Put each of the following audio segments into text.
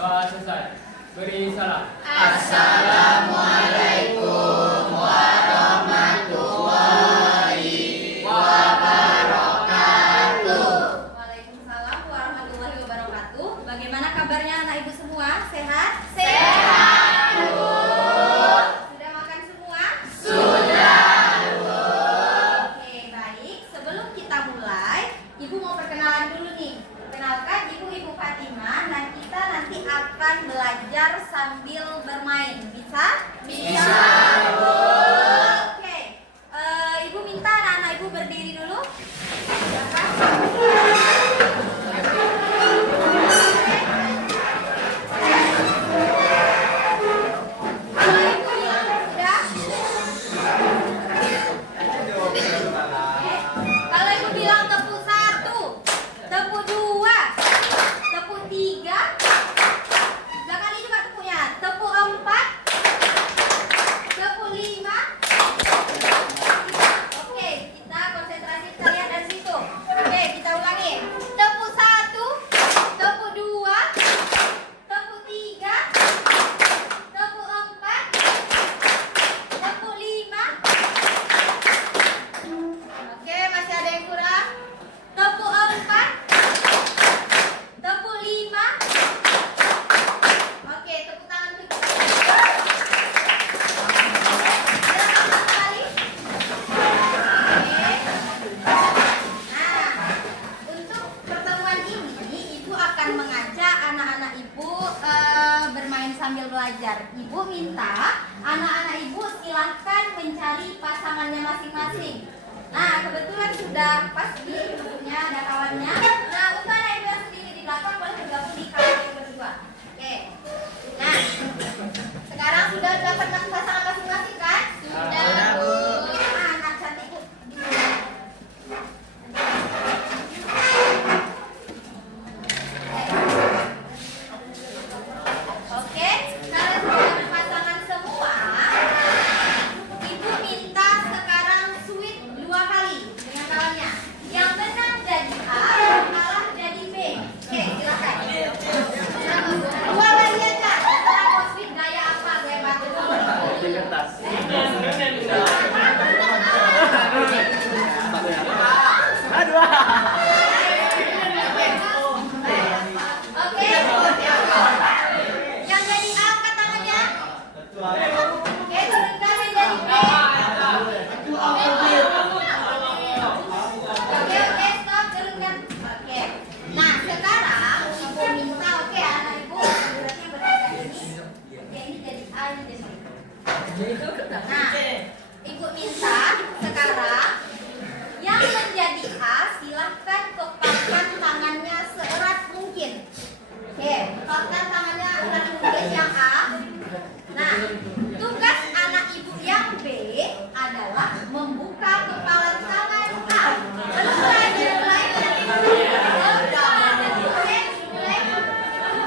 Doa selesai. Beri salam. Assalamualaikum warahmatullahi wabarakatuh. Waalaikumsalam warahmatullahi wabarakatuh. Bagaimana kabarnya anak ibu semua? Sehat? Sehat, Bu. Sudah makan semua? Sudah, Bu. Oke, baik. Sebelum kita mulai, ibu mau perkenalan dulu nih. Perkenalkan, ibu Fatimah. Nah, kita nanti akan belajar sambil bermain. Bisa? Bisa, Bu. Oke. Ibu minta anak-anak ibu berdiri dulu. Silakan. Kalau ibu bilang sudah. Kalau ibu bilang tepuk 1, tepuk 2, tepuk 3, tiga kali juga tepuknya. Tepuk 4, tepuk 5. Oke, kita konsentrasi, kita lihat dari situ. Oke, kita ulangi. Tepuk 1, tepuk 2, tepuk 3, tepuk 4, tepuk 5. Oke, masih ada yang kurang? Tepuk 4, tepuk 5. Oke, tepuk tangan kita. Silakan satu kali. Nah, untuk pertemuan ini ibu akan mengajak anak-anak ibu bermain sambil belajar. Ibu minta anak-anak ibu silahkan mencari pasangannya masing-masing. Nah, kebetulan sudah pas di bukunya ada kawannya. Nah, untuk anak ibu yang sendiri di belakang boleh bergabung di kawan yang berdua. Oke. Nah, sekarang sudah dapat pasangan masing-masing kan? Sudah, Bu. Nah, anak cantik Bu. Oke, kalau sudah berpasangan semua, ibu minta sekarang sweet 2 kali dengan kawannya. Yang menang jadi A, yang kalah jadi B. Oke, silakan. 2 kali aja. Setelah mau sweet gaya apa? Gaya batu. Di kertas. Oke. Yang jadi A angkat tangannya. Oke, turunkan yang jadi B. Oke, stop, turunkan. Oke. Nah, sekarang ibu minta, oke, anak ibu berarti yang bertiga ini. Oke, ini jadi A, ini jadi B. Nah, ibu minta sekarang yang menjadi A silahkan kepalkan tangannya seerat mungkin. Oke, kepalkan tangannya erat mungkin yang A. Nah, tugas anak ibu yang B adalah membuka kepalan tangan A. Belum mulai. Oke, mulai.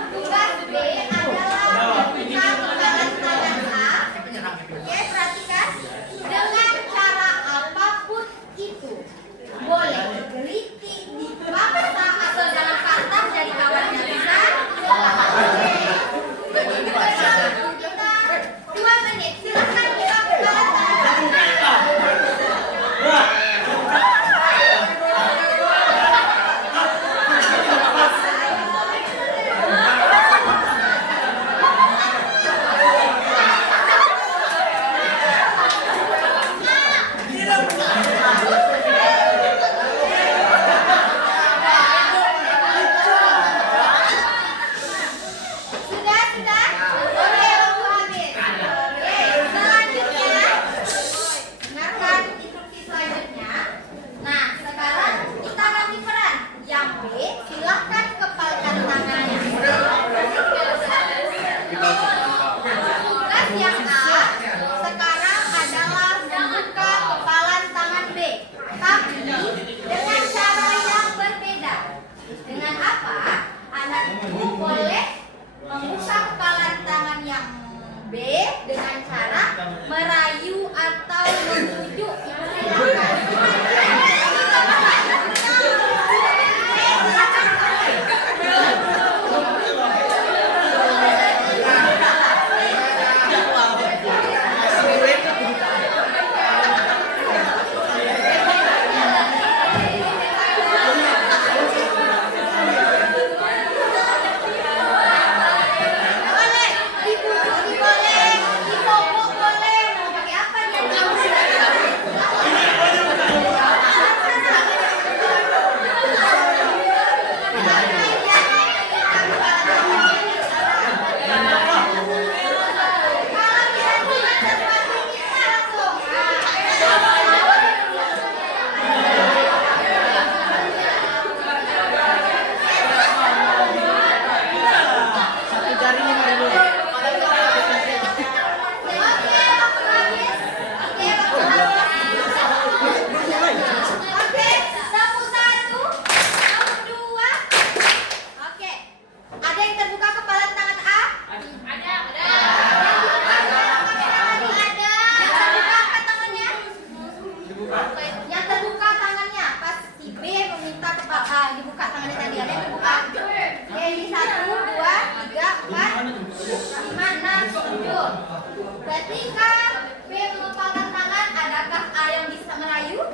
Tugas B adalah membuka kepalan tangan A. Oke, perhatikan. Dengan cara apapun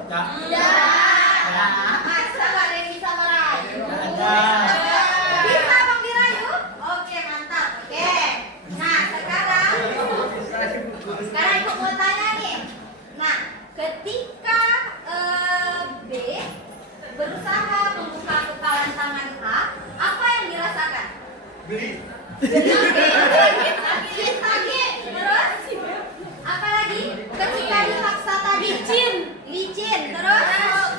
Masa nggak ada yang bisa merayu? Ada. Bisa Bang dirayu? Oke, mantap. Oke. Nah, sekarang ibu mau tanya nih. Nah, ketika B berusaha membuka kepalan tangan A, apa yang dirasakan? Sakit. Terus apa lagi? Ketika dipaksa tadi licin. Terus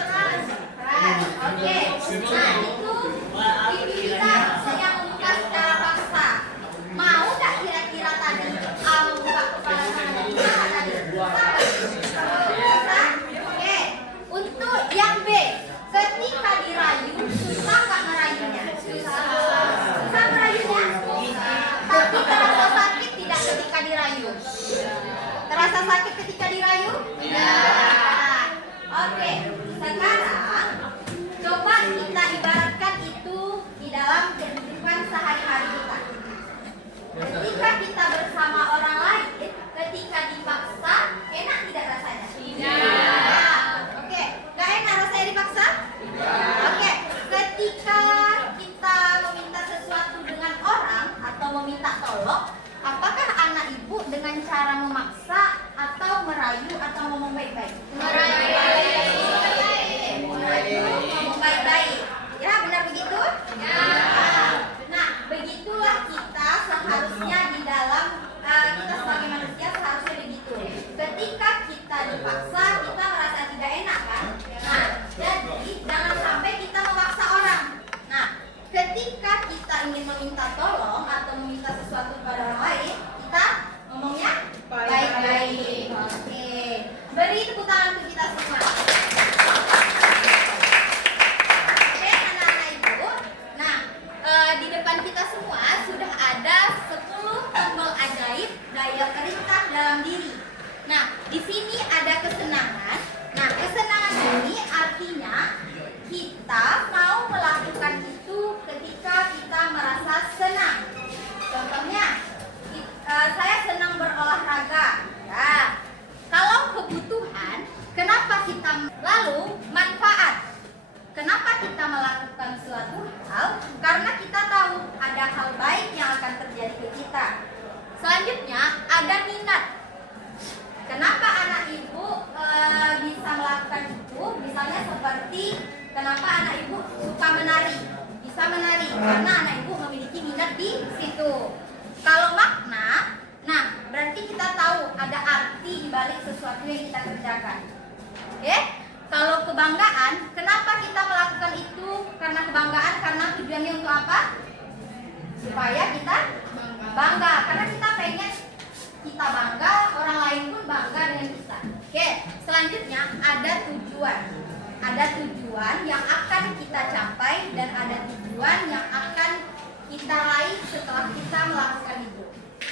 keras. Oke. Nah, itu aktivitas yang membuka secara paksa. Mau nggak kira-kira tadi A membuka kepala tangan bisa tadi? Bisa. Oke. Untuk yang B, ketika dirayu susah nggak merayunya? Susah merayunya? Tapi terasa sakit tidak ketika dirayu? Terasa sakit ketika dirayu? Tidak. Oke, sekarang coba kita ibaratkan itu di dalam kehidupan sehari-hari kita. Ketika kita bersama orang lain, ketika dipaksa, enak tidak rasanya? Tidak. Oke, nggak enak rasanya dipaksa? Oke, ketika kita meminta sesuatu dengan orang atau meminta tolong, apakah anak ibu dengan cara memaksa atau merayu atau ngomong baik-baik? Ngomong baik-baik. Ya, benar begitu? Ya. Nah, begitulah kita seharusnya di dalam kita sebagai manusia seharusnya begitu. Ketika kita dipaksa, kita merasa tidak enak kan? Nah, jadi jangan sampai kita memaksa orang. Nah, ketika kita ingin meminta tolong atau meminta sesuatu kepada orang lain, kita ngomongnya baik-baik. Oke. Beri tepuk tangan untuk kita semua. Oke, anak-anak ibu. Nah, di depan kita semua sudah ada 10 tombol ajaib daya perintah dalam diri. Nah, di sini ada kesenangan. Nah, kesenangan ini artinya kita mau melakukan itu ketika kita merasa senang. Contohnya, saya senang berolahraga. Ya. Kalau kebutuhan, kenapa kita lalu manfaat? Kenapa kita melakukan suatu hal? Karena kita tahu ada hal baik yang akan terjadi ke kita. Selanjutnya, ada minat. Kenapa anak ibu bisa melakukan itu? Misalnya seperti kenapa anak ibu suka menari? Bisa menari karena anak ibu memiliki minat di situ. Kalau makna, nah berarti kita tahu ada arti di balik sesuatu yang kita kerjakan. Oke? Kalau kebanggaan, kenapa kita melakukan itu? Karena kebanggaan, karena tujuannya untuk apa? Supaya kita bangga. Karena kita pengen kita bangga, orang lain pun bangga dengan kita. Oke, selanjutnya ada tujuan. Ada tujuan yang akan kita capai dan ada tujuan yang akan kita raih setelah kita melakukan itu.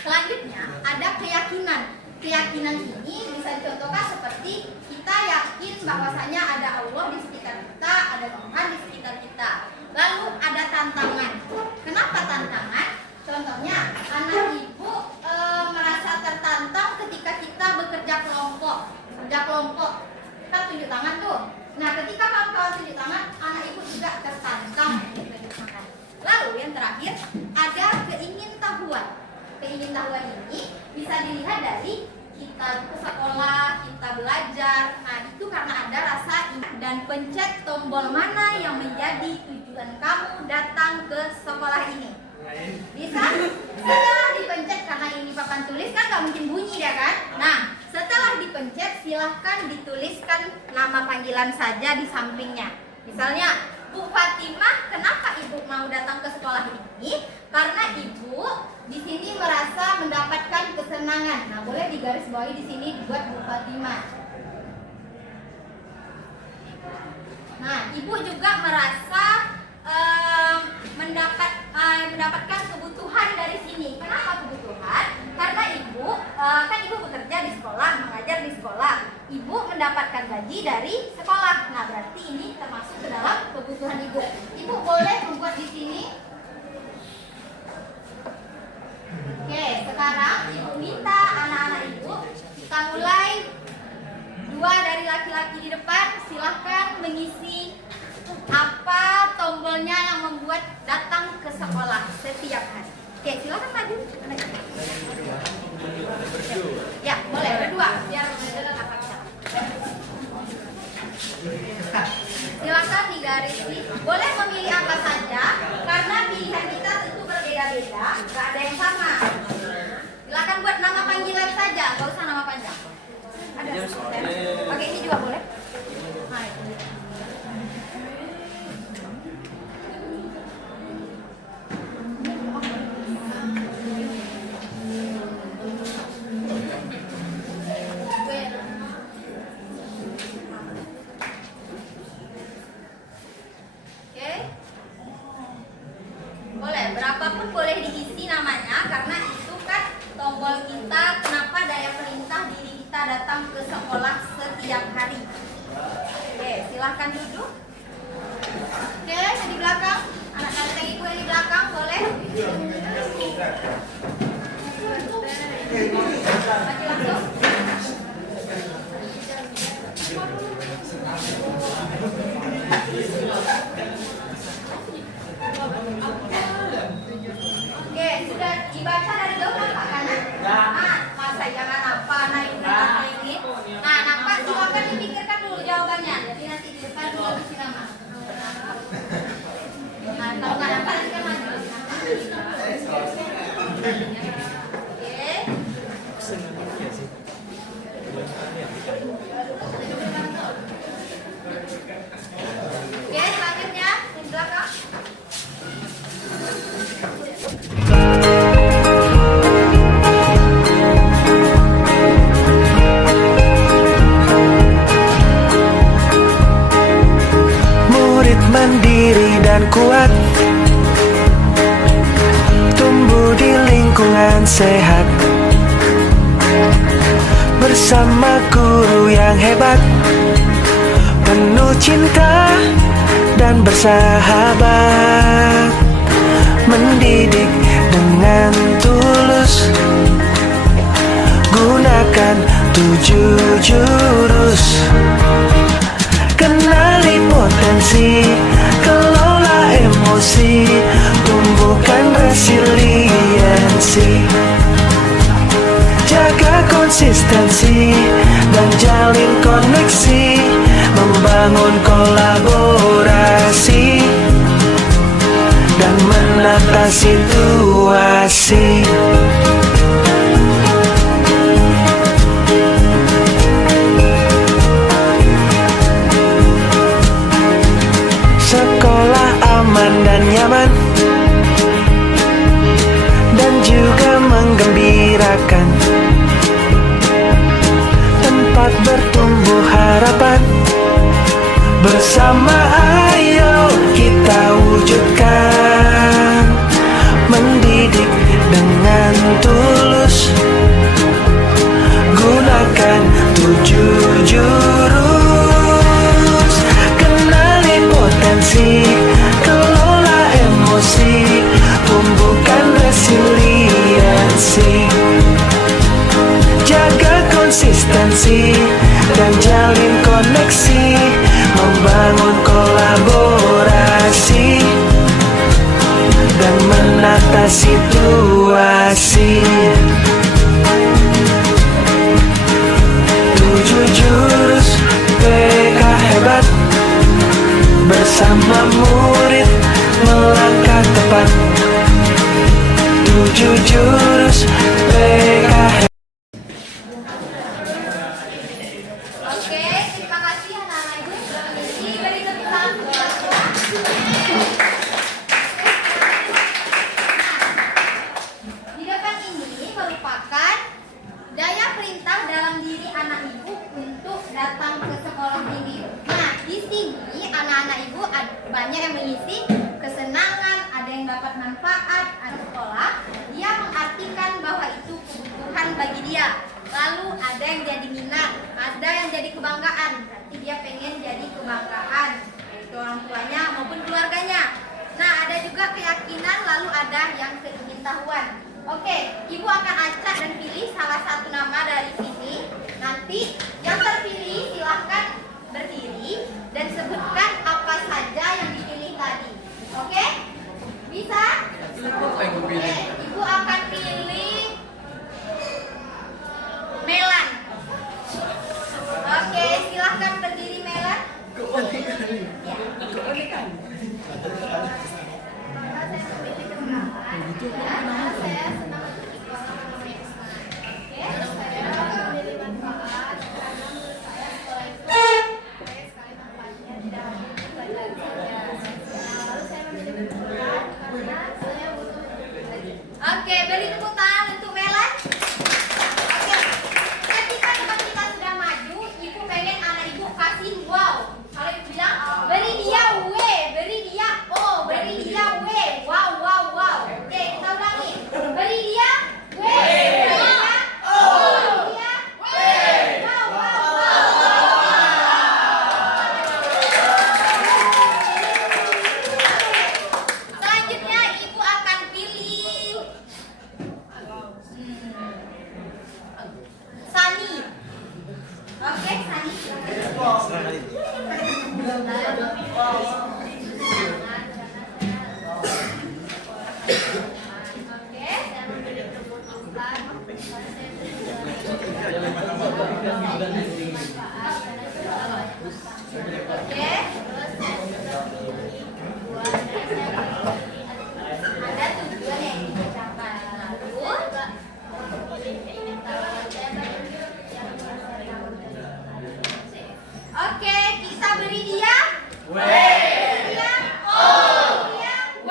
Selanjutnya ada keyakinan. Keyakinan ini bisa dicontohkan seperti kita yakin bahwasanya ada Allah di sekitar kita, ada Tuhan di sekitar kita. Lalu ada tantangan. Kenapa tantangan? Contohnya anak ibu merasa tertantang ketika kita bekerja kelompok. Kita tunjuk tangan tuh. Nah, ketika kawan-kawan tunjuk tangan, anak ibu juga tertantang untuk tunjuk tangan. Lalu yang terakhir ada keingintahuan. Keingintahuan ini bisa dilihat dari kita ke sekolah, kita belajar. Nah, itu karena ada rasa ingin dan pencet tombol mana yang menjadi tujuan kamu datang ke sekolah ini. Bisa? Setelah dipencet, karena ini papan tulis kan nggak mungkin bunyi ya kan? Nah, setelah dipencet silahkan dituliskan nama panggilan saja di sampingnya. Misalnya, Bu Fatimah, kenapa ibu mau datang ke sekolah ini? Karena ibu di sini merasa mendapatkan kesenangan. Nah, boleh digarisbawahi di sini dibuat Bu Fatimah. Nah, ibu juga merasa mendapatkan kebutuhan dari sini. Kenapa kebutuhan? Karena ibu kan ibu bekerja di sekolah, mengajar di sekolah. Ibu mendapatkan gaji dari sekolah. Nah, berarti ini termasuk ke dalam kebutuhan ibu. Ibu boleh membuat di sini. Oke, sekarang ibu minta anak-anak ibu kita mulai 2 dari laki. laki-laki di depan, silahkan mengisi apa tombolnya yang membuat datang ke sekolah setiap hari. Oke, silahkan maju. Ya, boleh berdua biar kakak bisa. Silakan digarisi. Boleh memilih apa saja karena pilihan kita tentu berbeda-beda, nggak ada yang sama. Silakan buat nama panggilan saja, nggak usah nama panjang. Ada. Pakai ini juga boleh. Boleh, berapapun boleh diisi namanya karena itu kan tombol kita kenapa daya perintah diri kita datang ke sekolah setiap hari. Oke, silahkan duduk. Oke, yang di belakang, anak-anak yang ibu yang di belakang boleh. Maju langsung. Oke, sudah dibaca dari jauh nampak kan? Masa jangan apa naik ini. Nah, nampak silakan dipikirkan dulu jawabannya. Jadi nanti di depan dulu isi nama. Nah, kalau nggak nampak nanti kan maju. Oke. Oke, selanjutnya di belakang. Murid mandiri dan kuat, tumbuh di lingkungan sehat, bersama guru yang hebat, penuh cinta dan bersahabat, mendidik dengan tulus, gunakan 7 jurus. Kenali potensi, kelola emosi, tumbuhkan resiliensi, jaga konsistensi dan jalin koneksi, membangun kolaborasi dan menata situasi. Sekolah aman dan nyaman dan juga menggembirakan, tempat bertumbuh harapan, bersama ayo kita wujudkan, mendidik dengan tulus, gunakan 7 jurus. Kenali potensi, kelola emosi, tumbuhkan resiliensi, jaga konsistensi dan jalin koneksi, membangun kolaborasi dan menata situasi. 7 jurus PK hebat, bersama murid melangkah tepat. 7 jurus PK hebat. Oke, terima kasih anak-anak ibu sudah mengisi. Beri tepuk tangan untuk kita semua. Di depan ini merupakan daya perintah dalam diri anak ibu untuk datang ke sekolah ini. Nah, di sini anak-anak ibu banyak yang mengisi kesenangan, ada yang dapat manfaat, ada sekolah. Dia mengartikan bahwa itu kebutuhan bagi dia. Lalu ada yang jadi minat, ada yang jadi kebanggaan. Berarti dia pengen jadi kebanggaan, yaitu orang tuanya maupun keluarganya. Nah, ada juga keyakinan, lalu ada yang keingintahuan. Oke, ibu akan acak dan pilih salah satu nama dari sini. Nanti yang terpilih silahkan Oke, saya memberi tepuk tangan. Oke, ada tujuan yang ingin dicapai. Oke, kita beri dia W. Dia O. Dia W.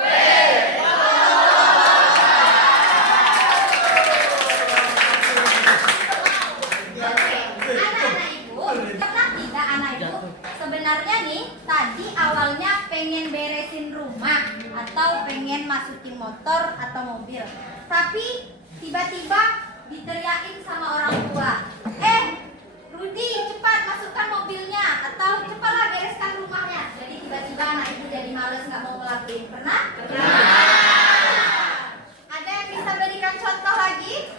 Anak-anak ibu, pernah tidak anak ibu? Sebenarnya nih, tadi awalnya pengen beresin rumah atau pengen masukin motor atau mobil, tapi tiba-tiba diteriakin sama orang tua, Rudi, cepat masukkan mobilnya atau cepatlah bereskan rumahnya. Jadi tiba-tiba anak ibu jadi males nggak mau ngelakuin. Pernah? Ada yang bisa berikan contoh lagi?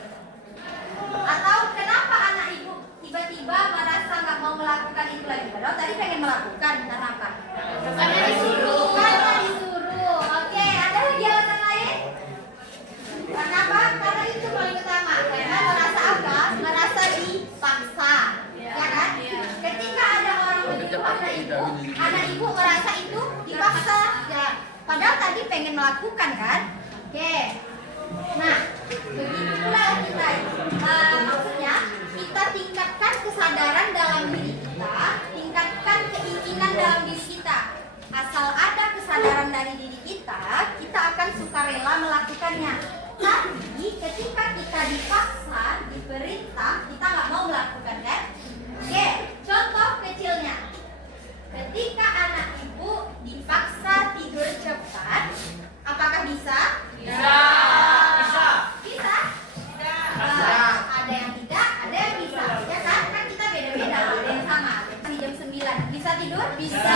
Atau kenapa anak ibu tiba-tiba merasa nggak mau melakukan itu lagi? Padahal tadi pengen melakukan, kenapa? Karena disuruh. Karena disuruh. Oke, ada lagi alasan lain? Kenapa? Karena itu paling utama. Karena merasa apa? Merasa dipaksa. Ya kan? Ketika ada orang menyuruh anak ibu merasa itu dipaksa. Ya. Padahal tadi pengen melakukan kan? Oke. Nah, begitu pula kita. Maksudnya kita tingkatkan kesadaran dalam diri kita, tingkatkan keinginan dalam diri kita. Asal ada kesadaran dari diri kita, kita akan sukarela melakukannya. Tapi ketika kita dipaksa, diperintah, kita nggak mau melakukan kan? Oke, contoh kecilnya. Ketika anak ibu dipaksa tidur cepat, apakah bisa? Bisa. Bisa? Ada yang tidak, ada yang bisa. Ya kan? Kan kita beda-beda, ada yang sama. Di jam 9 bisa tidur? Bisa.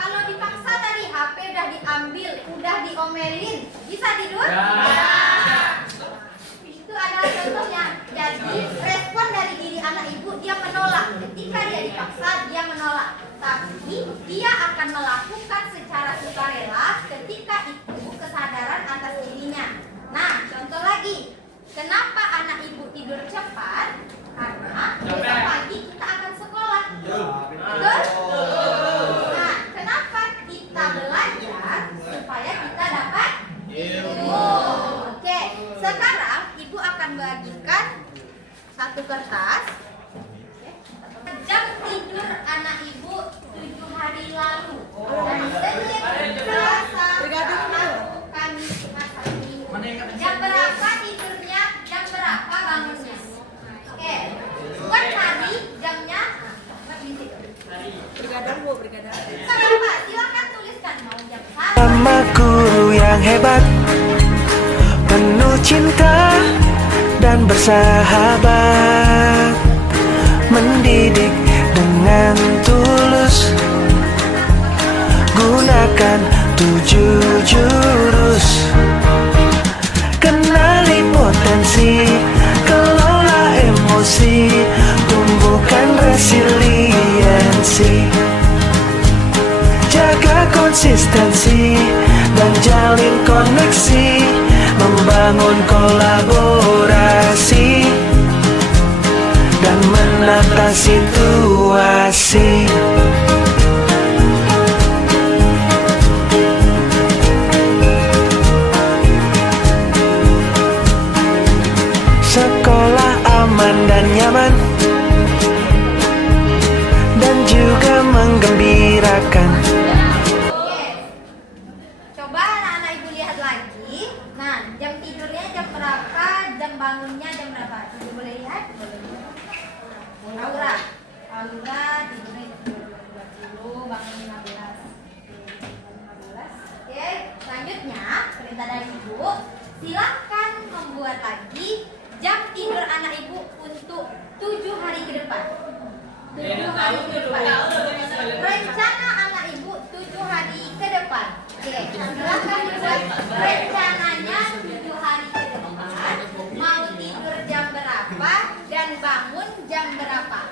Kalau dipaksa tadi HP udah diambil, udah diomelin, bisa tidur? Itu adalah contohnya. Jadi respon dari diri anak ibu, dia menolak. Ketika dia dipaksa, dia menolak. Tapi dia akan melakukan secara sukarela ketika itu kesadaran atas dirinya. Nah, contoh lagi. Kenapa anak ibu tidur cepat? Karena besok pagi kita akan sekolah. Betul? Nah, kenapa kita belajar? Supaya kita dapat ilmu. Oke, sekarang ibu akan bagikan satu kertas. Jam tidur anak ibu 7 hari lalu. Senin, Selasa, Rabu, Kamis, Jumat, Sabtu. Jam berapa tidurnya? Jam berapa bangunnya? Oke, bukan hari, jamnya. Brigadir Bu, brigadir. Kenapa? Silakan tuliskan mau jam berapa. Sama guru yang hebat, penuh cinta dan bersahabat, mendidik dengan tulus, gunakan 7 jurus, kenali potensi, kelola emosi, tumbuhkan resiliensi, jaga konsistensi dan jalin koneksi, membangun kolaborasi dan menata situasi. Sekolah aman dan nyaman dan juga menggembirakan. Coba anak-anak ibu lihat lagi. Nah, jam tidurnya jam berapa? Jam bangunnya jam berapa? Ibu boleh lihat? Aura tidurnya jam 12.20, bangun 15. Oke, selanjutnya perintah dari ibu, silakan membuat lagi jam tidur anak ibu untuk 7 hari ke depan. 7 hari ke depan. Rencana anak ibu 7 hari ke depan. Oke, silakan dibuat rencananya 7 hari ke depan. Mau tidur jam berapa dan bangun jam berapa?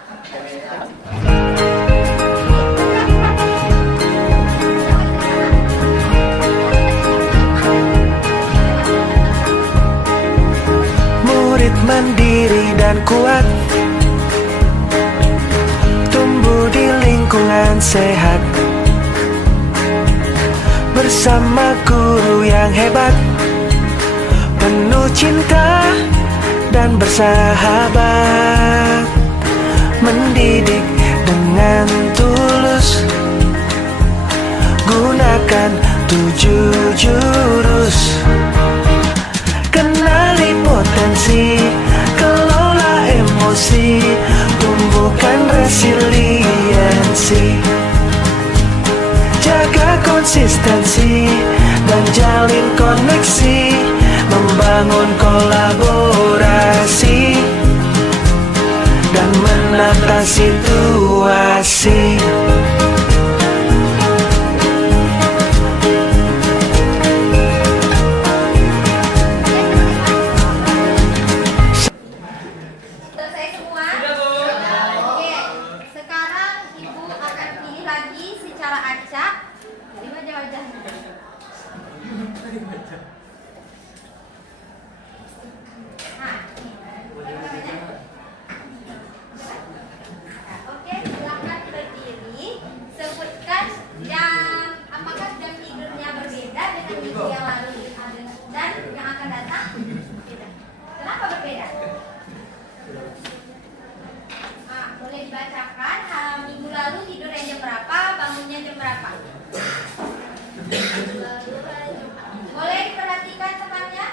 mandiri dan kuat, tumbuh di lingkungan sehat, bersama guru yang hebat, penuh cinta dan bersahabat, mendidik dengan tulus, gunakan 7 jurus. Kenali potensi, kelola emosi, tumbuhkan resiliensi, jaga konsistensi dan jalin koneksi, membangun kolaborasi dan menata situasi. Selesai semua? Oke, sekarang Ibu akan pilih lagi secara acak. Di wajah-wajahnya. Nah, ini. Oke, silakan berdiri. Sebutkan apakah jam tidurnya berbeda dengan minggu yang lalu dan yang akan datang? Beda. Kenapa berbeda? Boleh dibacakan minggu lalu tidurnya jam berapa, bangunnya jam berapa? Boleh diperhatikan temannya?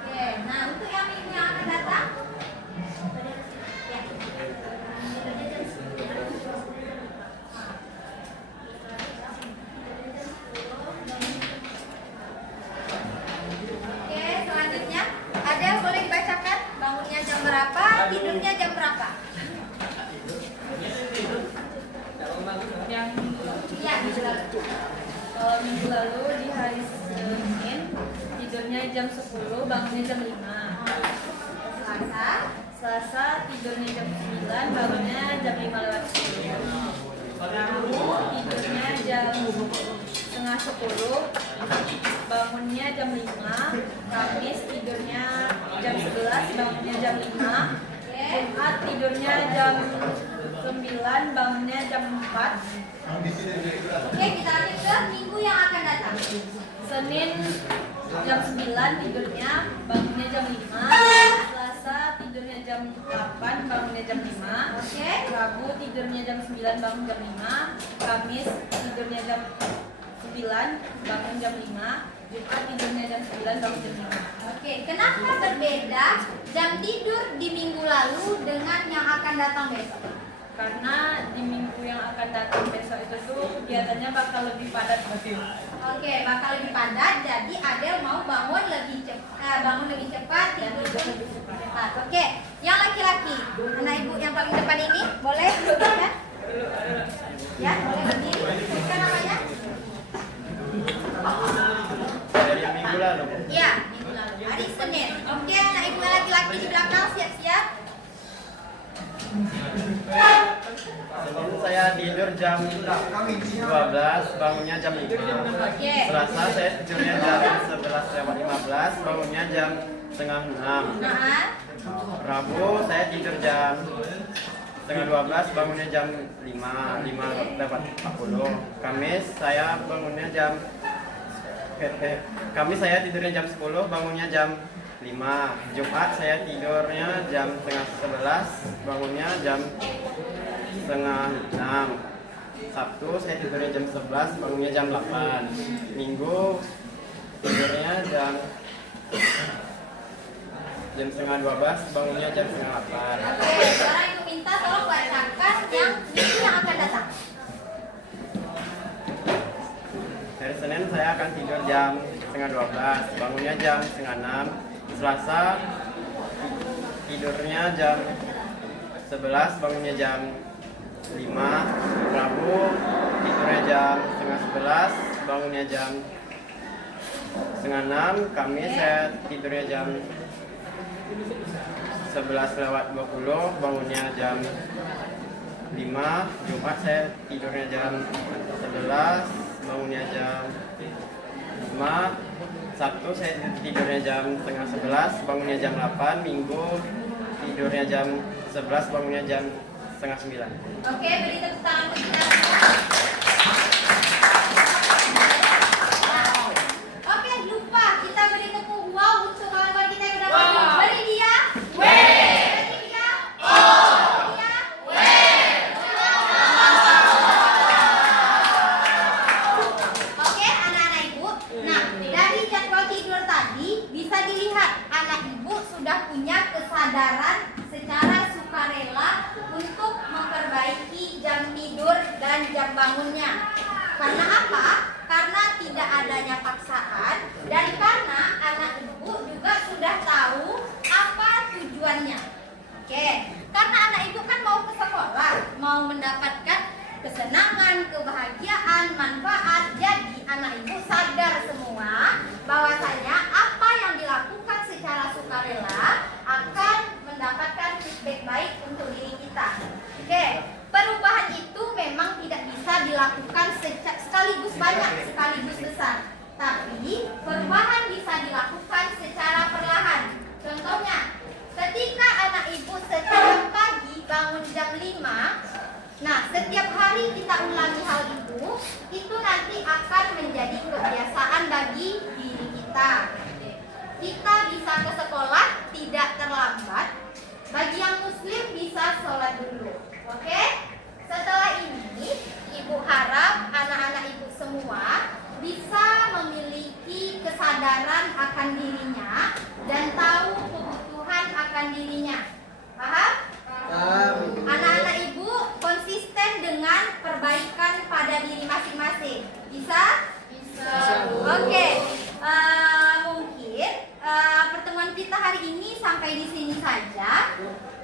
Oke, nah untuk yang minggu yang akan datang? Oke, selanjutnya ada boleh dibacakan bangunnya jam berapa, tidurnya jam berapa? Yang Ya, minggu lalu. kalau minggu lalu di hari Senin tidurnya jam 10, bangunnya jam 5. Selasa tidurnya jam 9, bangunnya jam 5:10. Rabu tidurnya jam setengah 10, bangunnya jam 5. Kamis tidurnya jam 11, bangunnya jam 5. Jumat tidurnya jam 9, bangunnya jam 4. Oke, kita lanjut ke minggu yang akan datang. Senin jam 9 tidurnya, bangunnya jam 5. Selasa tidurnya jam 8, bangunnya jam 5. Oke. Rabu tidurnya jam 9, bangun jam 5. Kamis tidurnya jam 9, bangun jam 5. Jumat tidurnya jam 9, bangun jam 5. Oke, kenapa berbeda jam tidur di minggu lalu dengan yang akan datang besok? Karena di minggu yang akan datang besok itu tuh kegiatannya bakal lebih padat. Oke, bakal lebih padat. Jadi Adel mau bangun lebih cepat, tidur lebih cepat. Oke, yang laki-laki, anak ibu yang paling depan ini boleh ya? Ya, boleh berdiri. Sebutkan namanya? Dari yang minggu lalu. Ya, minggu lalu. Hari Senin. Oke, anak ibu yang laki-laki di belakang siap-siap. Senin saya tidur jam 12, bangunnya jam 5. Oke. Selasa saya tidurnya jam 11:15, bangunnya jam setengah 6. Nah, Rabu saya tidur jam setengah 12, bangunnya jam 5:40. Kamis saya tidurnya jam 10, bangunnya jam 5. Jumat saya tidurnya jam setengah 11, bangunnya jam setengah 6. Sabtu saya tidurnya jam 11, bangunnya jam 8. Minggu tidurnya jam setengah 12, bangunnya jam setengah 8. oke. Sekarang ibu minta tolong bacakan yang minggu yang akan datang. Hari Senin saya akan tidur jam setengah 12, bangunnya jam setengah 6. Selasa tidurnya jam 11, bangunnya jam 5. Rabu tidurnya jam setengah 11, bangunnya jam setengah 6. Kamis saya tidurnya jam 11:20, bangunnya jam 5. Jumat saya tidurnya jam 11, bangunnya jam 5. Sabtu saya tidurnya jam setengah 11, bangunnya jam 8. Minggu tidurnya jam 11, bangunnya jam setengah 9. Oke, beri tepuk tangan untuk kita semua. Oke, lupa kita beri tepuk wow untuk kawan-kawan kita yang udah maju. Beri dia. Beri dia. Beri dia. Oke, anak-anak ibu. Nah, dari jadwal tidur tadi bisa dilihat anak ibu sudah punya kesadaran secara sukarela untuk memperbaiki jam tidur dan jam bangunnya. Karena apa? Karena tidak adanya paksaan dan karena anak ibu juga sudah tahu apa tujuannya. Oke, karena anak ibu kan mau ke sekolah, mau mendapatkan kesenangan, kebahagiaan, manfaat. Jadi anak ibu sadar semua bahwasanya apa yang dilakukan secara sukarela akan mendapatkan feedback baik untuk diri kita. Oke, perubahan itu memang tidak bisa dilakukan sekaligus banyak, sekaligus besar. Tapi perubahan bisa dilakukan secara perlahan. Contohnya, ketika anak ibu setiap pagi bangun jam 5, nah setiap hari kita ulangi hal itu nanti akan menjadi kebiasaan bagi diri kita. Kita bisa ke sekolah tidak terlambat. Bagi yang muslim bisa sholat dulu. Oke? Setelah ini, ibu harap anak-anak ibu semua bisa memiliki kesadaran akan dirinya dan tahu kebutuhan akan dirinya. Paham? Anak-anak ibu konsisten dengan perbaikan pada diri masing-masing. Bisa? Bisa. Oke. Mungkin pertemuan kita hari ini sampai di sini saja.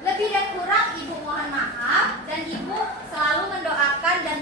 Lebih dan kurang ibu mohon maaf dan ibu selalu mendoakan dan